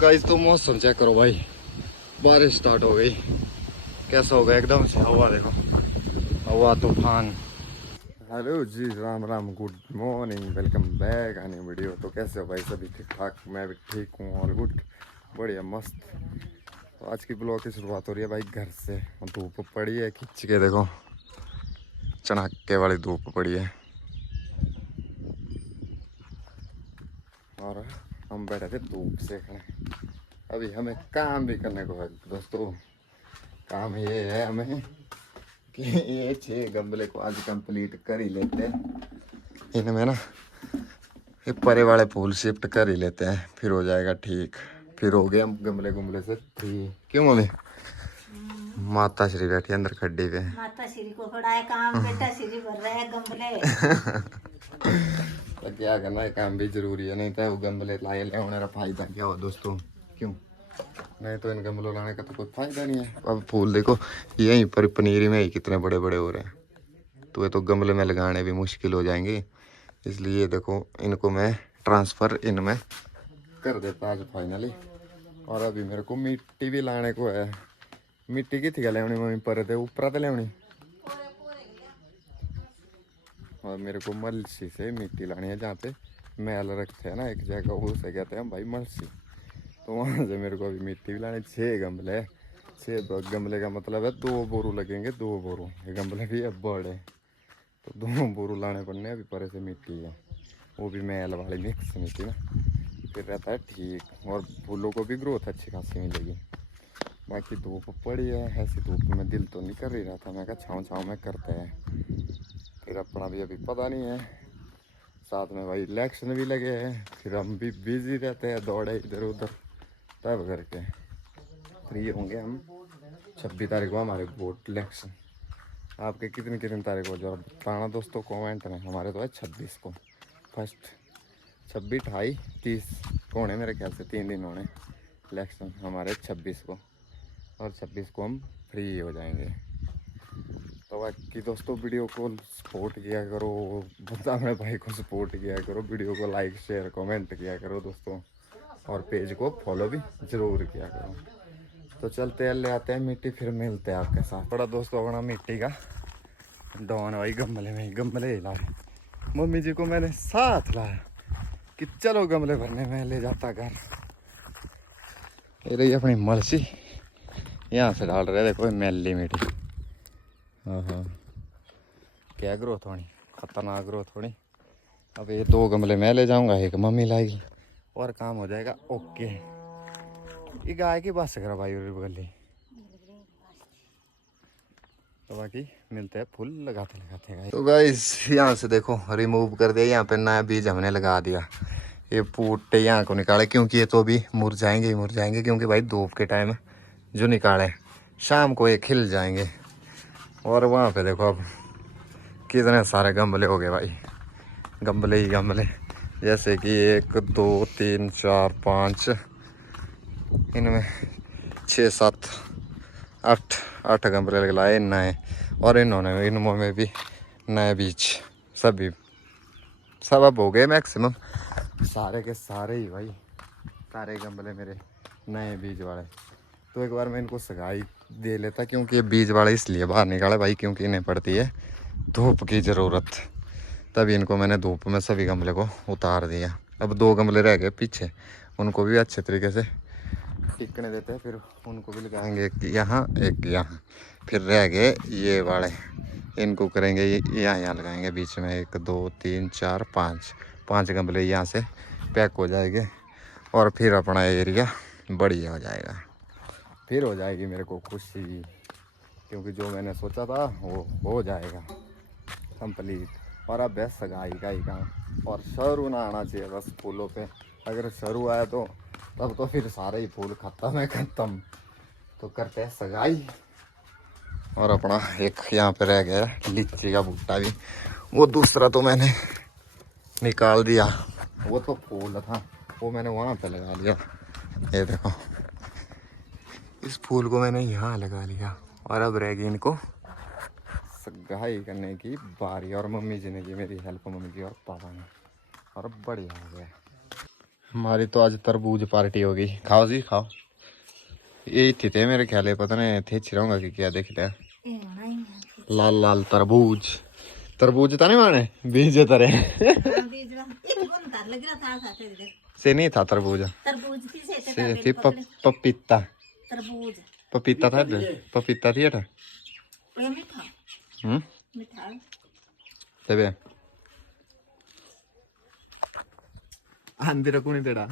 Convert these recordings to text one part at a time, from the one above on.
Guys तो मौसम check करो भाई, बारिश स्टार्ट हो गई। कैसा होगा एकदम से हवा देखो, हवा तूफान। हेलो जी, Ram Ram, good morning, welcome back आने वीडियो। तो कैसे हो भाई, सभी ठीक ठाक? मैं भी ठीक हूँ और गुड, बढ़िया मस्त। तो आज की ब्लॉग की शुरुआत हो रही है भाई घर से। धूप पड़ी है खिंच के देखो, चढ़ाके वाली धूप पड़ी है और हम बैठे थे धूप सेकने। अभी हमें काम भी करने को है दोस्तों। काम ये है हमें कि ये 6 गमले को आज कंप्लीट कर ही लेते हैं। इनमें ना ये परे वाले फूल शिफ्ट कर ही लेते हैं, फिर हो जाएगा ठीक। फिर हो गए हम गमले गुमले से फ्री। क्यों मम्मी? माता श्री बैठी अंदर खड्डी पे। माता श्री को पड़ा है काम, बेटा श्री भर रहा है गमले। तो क्या करना है, काम भी जरूरी है, नहीं तो वो गमले लाए ले होने का फायदा क्या हो दोस्तों? क्यों? नहीं तो इन गमलों लाने का तो कोई फायदा नहीं है। अब फूल देखो यहीं पर पनीरी में ही कितने बड़े बड़े हो रहे हैं, तो ये तो गमले में लगाने भी मुश्किल हो जाएंगे। इसलिए देखो इनको मैं ट्रांसफ़र इनमें कर देता आज फाइनली। और अभी मेरे को मिट्टी भी लाने को है। मिट्टी की थी लेनी मम्मी, पर थे ऊपर तो लेनी। और मेरे को मलसी से मिट्टी लानी है, जहाँ पे मैल रखते हैं ना एक जगह, उसे कहते हैं भाई मलसी। तो वहाँ से मेरे को अभी मिट्टी भी लानी। 6 गमले, 6 गमले का मतलब है 2 बोरू लगेंगे, 2 बोरू। ये गमले भी अब बड़े, तो 2 बोरू लाने पड़ने। अभी परे से मिट्टी है, वो भी मैल वाली मिक्स मिट्टी ना, फिर रहता है ठीक। और फूलों को भी ग्रोथ अच्छी खासी मिलेगी। बाकी धूप पड़ी है, ऐसी धूप में दिल तो नहीं कर ही रहा था। मैं कहा छाँव छाँव में करते हैं, फिर अपना भी अभी पता नहीं है। साथ में भाई इलेक्शन भी लगे हैं, फिर हम भी बिजी रहते हैं, दौड़े इधर उधर, तब करके फ्री होंगे हम। 26 तारीख को हमारे वोट इलेक्शन। आपके कितनी कितनी तारीख को जरा बताना दोस्तों कमेंट में। हमारे तो है 26 को फर्स्ट, 26, 28, 30 कौन है, मेरे ख्याल से 3 दिन होने इलेक्शन हमारे 26 को। और 26 को हम फ्री हो जाएंगे। तो बाकी दोस्तों वीडियो को सपोर्ट किया करो, बता मेरे भाई को सपोर्ट किया करो, वीडियो को लाइक शेयर कमेंट किया करो दोस्तों, और पेज को फॉलो भी ज़रूर किया करो। तो चलते हैं, ले आते हैं मिट्टी, फिर मिलते हैं आपके साथ। बड़ा दोस्तों अपना मिट्टी का डॉन भाई गमले में, गमले लाए। मम्मी जी को मैंने साथ लाया कि चलो गमले भरने में, ले जाता घर। ये रही अपनी मलसी, यहाँ से डाल रहे देखो मैली मिट्टी। हाँ, क्या ग्रोथ होनी, खतरनाक ग्रोथ होनी। अब ये 2 गमले मैं ले जाऊंगा, एक मम्मी लाएगी और काम हो जाएगा ओके। ये गाय की बस करा भाई गली। तो बाकी मिलते हैं फूल लगाते लगाते गाइस। तो गाइस यहाँ से देखो रिमूव कर दिया, यहाँ पे नया बीज हमने लगा दिया। ये फूटे यहाँ को निकाले, क्योंकि ये तो अभी मुरझाएंगे ही मुरझाएंगे, क्योंकि भाई धूप के टाइम जो निकाले शाम को ये खिल जाएंगे। और वहाँ पे देखो अब कितने सारे गमले हो गए भाई, गमले ही गमले। जैसे कि 1 2 3 4 5, इनमें 6 7 8 गमले लगाए नए। और इन्होंने इनमें में भी नए बीज सभी सब अब हो गए मैक्सिमम, सारे के सारे ही भाई, सारे गमले मेरे नए बीज वाले। तो एक बार मैं इनको सगाई दे लेता, क्योंकि ये बीज वाले इसलिए बाहर निकाले भाई, क्योंकि इन्हें पड़ती है धूप की ज़रूरत। तभी इनको मैंने धूप में सभी गमले को उतार दिया। अब 2 गमले रह गए पीछे, उनको भी अच्छे तरीके से टिकने देते हैं, फिर उनको भी लगाएंगे, एक यहाँ एक यहाँ। फिर रह गए ये वाले, इनको करेंगे यहाँ लगाएंगे बीच में। 1 2 3 4 5 गमले यहाँ से पैक हो जाएंगे, और फिर अपना एरिया बढ़िया हो जाएगा। फिर हो जाएगी मेरे को खुशी, क्योंकि जो मैंने सोचा था वो हो जाएगा कंप्लीट। और अब बस सगाई का ही काम, और शरू ना आना चाहिए बस फूलों पे। अगर शरू आया तो तब तो फिर सारे ही फूल खत्म है, खत्म। तो करते हैं सगाई। और अपना एक यहाँ पे रह गया लीची का बूटा भी, वो दूसरा तो मैंने निकाल दिया, वो तो फूल था, वो मैंने वहाँ पे लगा लिया। ये देखो इस फूल को मैंने यहाँ लगा लिया। और अब रह गई इनको सगाई करने की बारी। और मम्मी जी ने की मेरी हेल्प, मम्मी की और पापा ने, और बढ़िया हो गया। हमारी तो आज तरबूज पार्टी होगी। खाओ जी खाओ। ये थे मेरे ख्याल है, पता नहीं थे छिराऊंगा कि क्या देख लिया। लाल लाल तरबूज। तरबूज था नहीं माने बीज तरे से नहीं था तरबूज। से थी पपीता। तरबूज पपीता था। पपीता थी था। तबे आंधी रखू नहीं तेरा।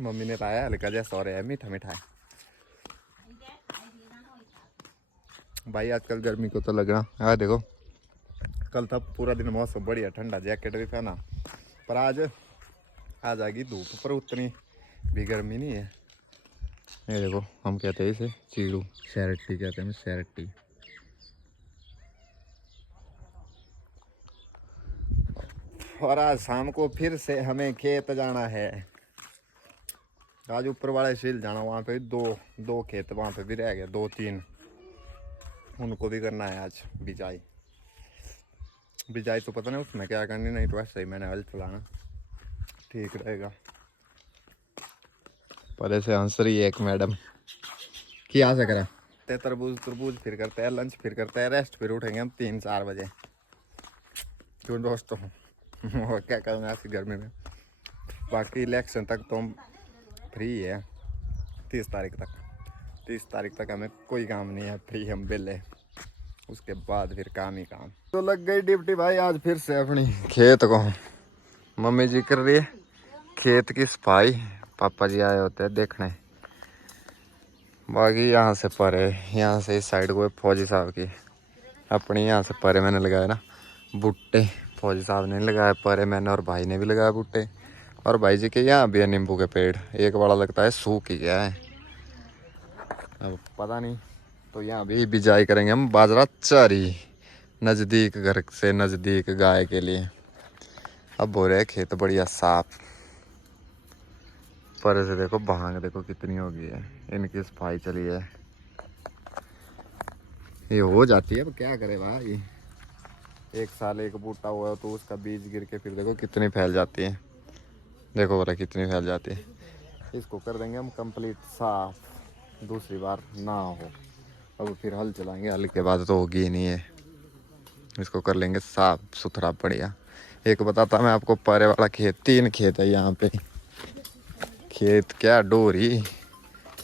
मम्मी ने पाया हल्का जैसा और है मीठा मीठा है। भाई आजकल गर्मी को तो लग रहा है देखो। कल था पूरा दिन मौसम बढ़िया ठंडा, जैकेट भी पहना, पर आज आ जाएगी धूप, पर उतनी भी गर्मी नहीं है। ये देखो हम कहते हैं इसे चीड़ू, सैरटी कहते हैं, सैरटी। और आज शाम को फिर से हमें खेत जाना है। आज ऊपर वाले सील जाना, वहाँ पे दो खेत वहाँ पे भी रह गए, 2-3 उनको भी करना है आज बिजाई। बिजाई तो पता नहीं उसमें क्या करनी, नहीं तो ऐसे ही मैंने हल चलाना ठीक रहेगा। पर ऐसे हंस रही है एक मैडम की आ सक रहा। तरबूज फिर करते हैं लंच, फिर करते हैं रेस्ट, फिर उठेंगे हम 3-4 बजे। क्यों दोस्तों और क्या करूँगा ऐसी गर्मी में। बाकी इलेक्शन तक तो हम फ्री है, 30 तारीख तक हमें कोई काम नहीं है, फ्री हम बेले। उसके बाद फिर काम ही काम। तो लग गई ड्यूटी भाई आज फिर से अपनी खेत को। मम्मी जी कर रही है खेत की सफाई, पापा जी आए होते हैं देखने। बाकी यहाँ से परे, यहाँ से इस साइड को फौजी साहब की अपनी, यहाँ से परे मैंने लगाया ना भुट्टे। फौजी साहब ने लगाया परे, मैंने और भाई ने भी लगाया भुट्टे। और भाई जी के यहाँ भी है नींबू के पेड़, एक बड़ा लगता है सूख ही गया है, अब पता नहीं। तो यहाँ भी बिजाई करेंगे हम बाजरा चारी, नज़दीक घर से नज़दीक गाय के लिए। अब हो रहे खेत बढ़िया साफ। पर से देखो भांग देखो कितनी हो गई है, इनकी सफाई चली है। ये हो जाती है, अब क्या करे भाई। एक साल एक बूटा हुआ तो उसका बीज गिर के फिर देखो कितनी फैल जाती है। देखो बोला कितनी फैल जाती है। इसको कर देंगे हम कंप्लीट साफ, दूसरी बार ना हो। अब फिर हल चलाएंगे, हल के बाद तो होगी ही नहीं है। इसको कर लेंगे साफ सुथरा बढ़िया। एक बताता मैं आपको, परे वाला खेत 3 खेत है यहाँ पे। खेत क्या डोरी,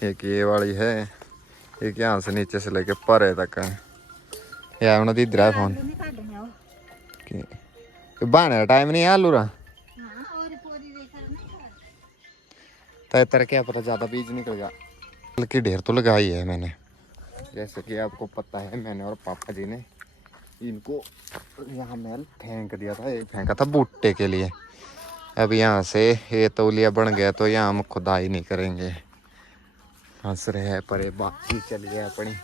एक ये वाली है, एक यहाँ से नीचे से लेके परे तक है। यार उन्होंने दी ड्राइव फोन कि बाने टाइम नहीं है आलू रहा तर क्या पता ज़्यादा बीज निकल गया। बल्कि ढेर तो लगाई है मैंने, जैसे कि आपको पता है मैंने और पापा जी ने इनको यहाँ मैल फेंक दिया था, एक फेंका था भुट्टे के लिए। अब यहाँ से ये तौलिया बन गया तो यहाँ हम खुदाई नहीं करेंगे। हंस रहे हैं पर बातचीत चल गया अपनी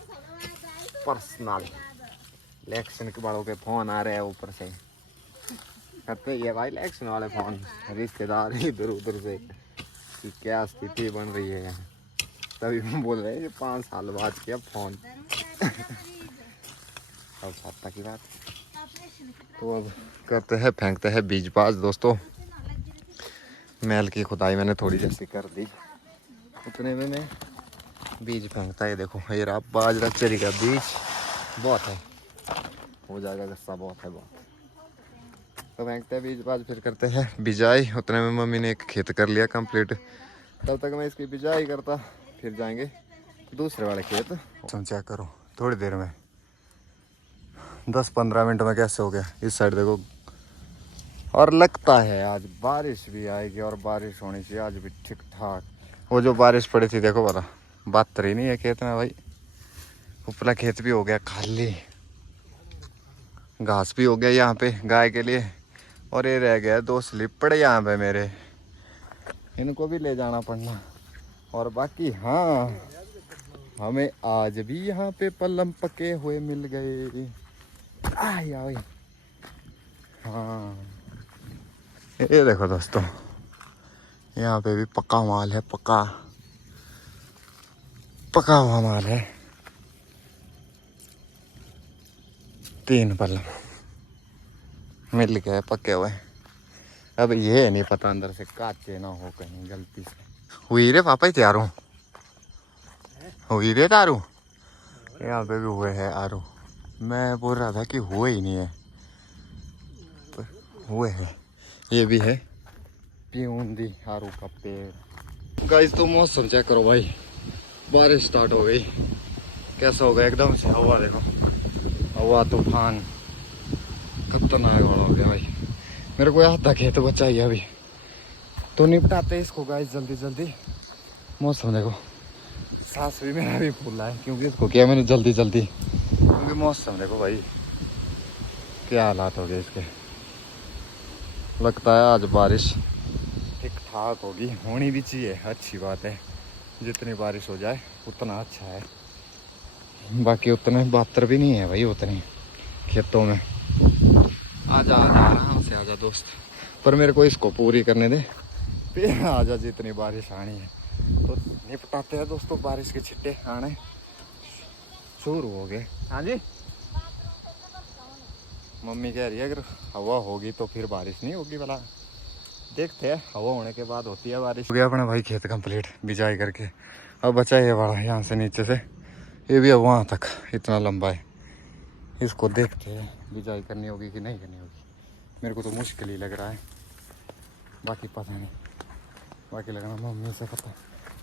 पर्सनल। इलेक्शन के बालों के फोन आ रहे हैं ऊपर से, कहते ये भाई इलेक्शन वाले फोन, रिश्तेदार इधर उधर से कि क्या स्थिति बन रही है यहाँ। तभी हम बोल रहे हैं 5 साल बाद किया फोन। अब साथ की बात। तो अब करते हैं फेंकते हैं बीज पास दोस्तों। मैल की खुदाई मैंने थोड़ी जैसी कर दी, उतने में मैं बीज फेंकता है। देखो ये रहा बाजरा चरी का बीज, बहुत है, हो जाएगा गस्सा बहुत है बहुत। तो फेंकते हैं बीज पास, फिर करते हैं बिजाई। उतने में मम्मी ने एक खेत कर लिया कंप्लीट, तब तक मैं इसकी बिजाई करता, फिर जाएंगे दूसरे वाले खेत। चेक करो थोड़ी देर में 10-15 मिनट में कैसे हो गया इस साइड देखो। और लगता है आज बारिश भी आएगी, और बारिश होनी चाहिए आज भी ठीक ठाक। वो जो बारिश पड़ी थी देखो वाला बात रही नहीं है खेत में भाई। ऊपरा खेत भी हो गया खाली, घास भी हो गया यहाँ पे गाय के लिए। और ये रह गया 2 स्लिप पड़े यहाँ पे मेरे, इनको भी ले जाना पड़ना। और बाकी हाँ हमें आज भी यहाँ पे पल्लम पके हुए मिल गए। आई हाँ ये देखो दोस्तों, यहाँ पे भी पक्का माल है, पका हुआ माल है। 3 पल्लम मिल गए पके हुए। अब ये नहीं पता अंदर से काचे ना हो कहीं गलती से। हुई रे पापा ही तैयार हो, हुई रे तारू। यहाँ पे भी हुए हैं आरू। मैं बोल रहा था कि हुए ही नहीं है, पर हुए हैं। ये भी है प्यूंदी आरू का पेड़। गाइस तो मौसम चेक करो भाई, बारिश स्टार्ट हो गई। कैसा हो गया एकदम से हवा, देखो हवा तूफान खतरनाक वाला हो गया भाई। मेरे को याद था खेत बचा ही अभी तो निपटाते इसको गाइस जल्दी जल्दी। मौसम देखो, सांस भी मेरा भी फूला है क्योंकि इसको किया मैंने जल्दी जल्दी, क्योंकि मौसम देखो भाई क्या हालात हो गए इसके। लगता है आज बारिश ठीक ठाक होगी, होनी भी चाहिए, अच्छी बात है। जितनी बारिश हो जाए उतना अच्छा है। बाकी उतने बातर भी नहीं है भाई उतने खेतों में। आजा आजा आराम से आजा दोस्त, पर मेरे को इसको पूरी करने दे फिर आजा। जितनी बारिश आनी है तो निपटाते हैं दोस्तों। बारिश के छिट्टे आने शुरू हो गए। हाँ जी, मम्मी कह रही है अगर हवा होगी तो फिर बारिश नहीं होगी भला। देखते हैं, हवा होने के बाद होती है बारिश। हो गया अपना भाई खेत कंप्लीट बिजाई करके। अब बचा ये वाला यहाँ से नीचे से, ये भी अब वहाँ तक इतना लंबा है। इसको देखते हैं बिजाई करनी होगी कि नहीं करनी होगी। मेरे को तो मुश्किल ही लग रहा है, बाकी पता नहीं। बाकी लगना मम्मी से पता,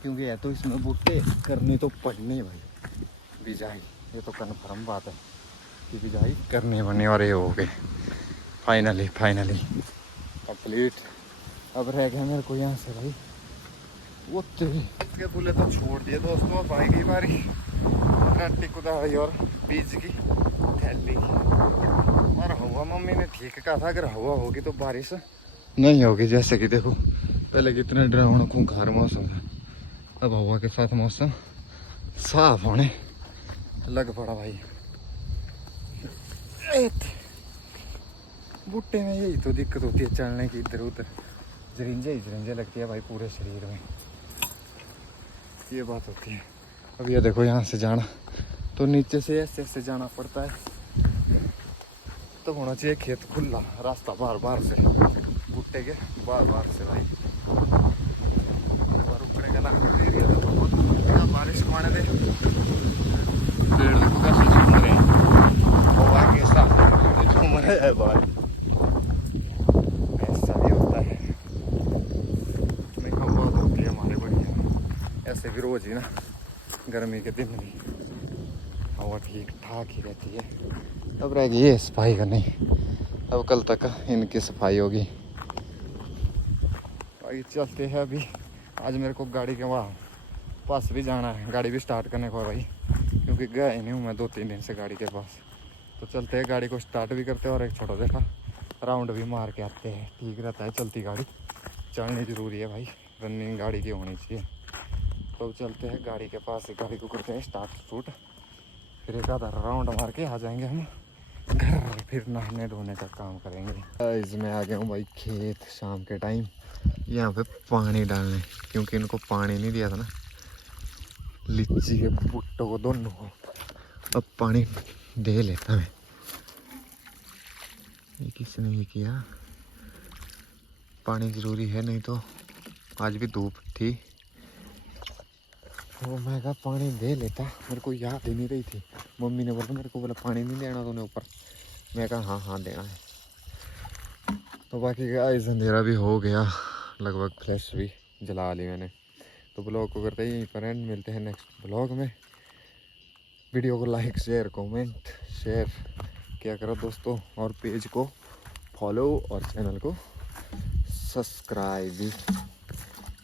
क्योंकि है तो इसमें बूटे करनी तो पड़नी भाई बिजाई। ये तो कन्फर्म बात है कि बिजाई करनी पड़नी। और ये हो गए फाइनली कंप्लीट। अब रह गया मेरे को यहाँ से भाई वो के बोले तो छोड़ दिए दोस्तों। अब आएगी बारी नट्टी कुदाई और बीज की थैली की। और हवा मम्मी ने ठीक कहा था, अगर हवा होगी तो बारिश नहीं होगी। जैसे कि देखो पहले कितने डरावना खूंखार मौसम था, अब हवा के साथ मौसम साफ होने लग पड़ा भाई। बूटे में यही तो दिक्कत होती है चलने की, इधर उधर जरिंजे लगती है भाई पूरे शरीर में, ये बात होती है। अब ये देखो यहाँ से जाना तो नीचे से ऐसे जाना पड़ता है, तो होना चाहिए खेत खुला रास्ता बार से, बूटे के बार से भाई। और ऊपर का ना बारिश माने दे पेड़ देखो कैसे झूम रहे हैं, हवा के साथ झूम रहे हैं भाई। ऐसा भी होता है, नहीं हवा होती है हमारे बढ़िया। ऐसे भी रोज ही ना गर्मी के दिन भी हवा ठीक ठाक ही रहती है। अब रह गई ये सफाई करनी, अब कल तक इनकी सफाई होगी। भाई चलते हैं अभी। आज मेरे को गाड़ी के वहाँ पास भी जाना है, गाड़ी भी स्टार्ट करने को है भाई, क्योंकि गया ही नहीं हूँ मैं 2-3 दिन से गाड़ी के पास। तो चलते हैं, गाड़ी को स्टार्ट भी करते हैं और एक छोटा देखा राउंड भी मार के आते हैं। ठीक रहता है चलती गाड़ी, चलनी ज़रूरी है भाई, रनिंग गाड़ी की होनी चाहिए। तो चलते हैं गाड़ी के पास, गाड़ी को करते हैं स्टार्ट, फिर एक आधा राउंड मार के आ जाएंगे हम घर, फिर नहाने धोने का काम करेंगे। इसमें आ गया हूँ भाई खेत शाम के टाइम, यहाँ पे पानी डालने, क्योंकि इनको पानी नहीं दिया था ना लीची के बूटों को दोनों को। अब पानी दे लेता मैं। ये किसने ये किया, पानी ज़रूरी है, नहीं तो आज भी धूप थी तो मैं कहा पानी दे लेता। मेरे को याद ही नहीं रही थी, मम्मी ने बोला मेरे को, बोला पानी नहीं देना तूने ऊपर। मैं कहा हाँ देना है। तो बाकी गाइस अंधेरा भी हो गया लगभग, फ्लैश भी जला ली मैंने। तो ब्लॉग को करते ही यहीं पर एंड, मिलते हैं नेक्स्ट ब्लॉग में। वीडियो को लाइक शेयर कमेंट शेयर क्या करो दोस्तों, और पेज को फॉलो और चैनल को सब्सक्राइब भी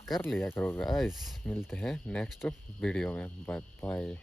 कर लिया करो गाइस। मिलते हैं नेक्स्ट वीडियो में, बाय बाय।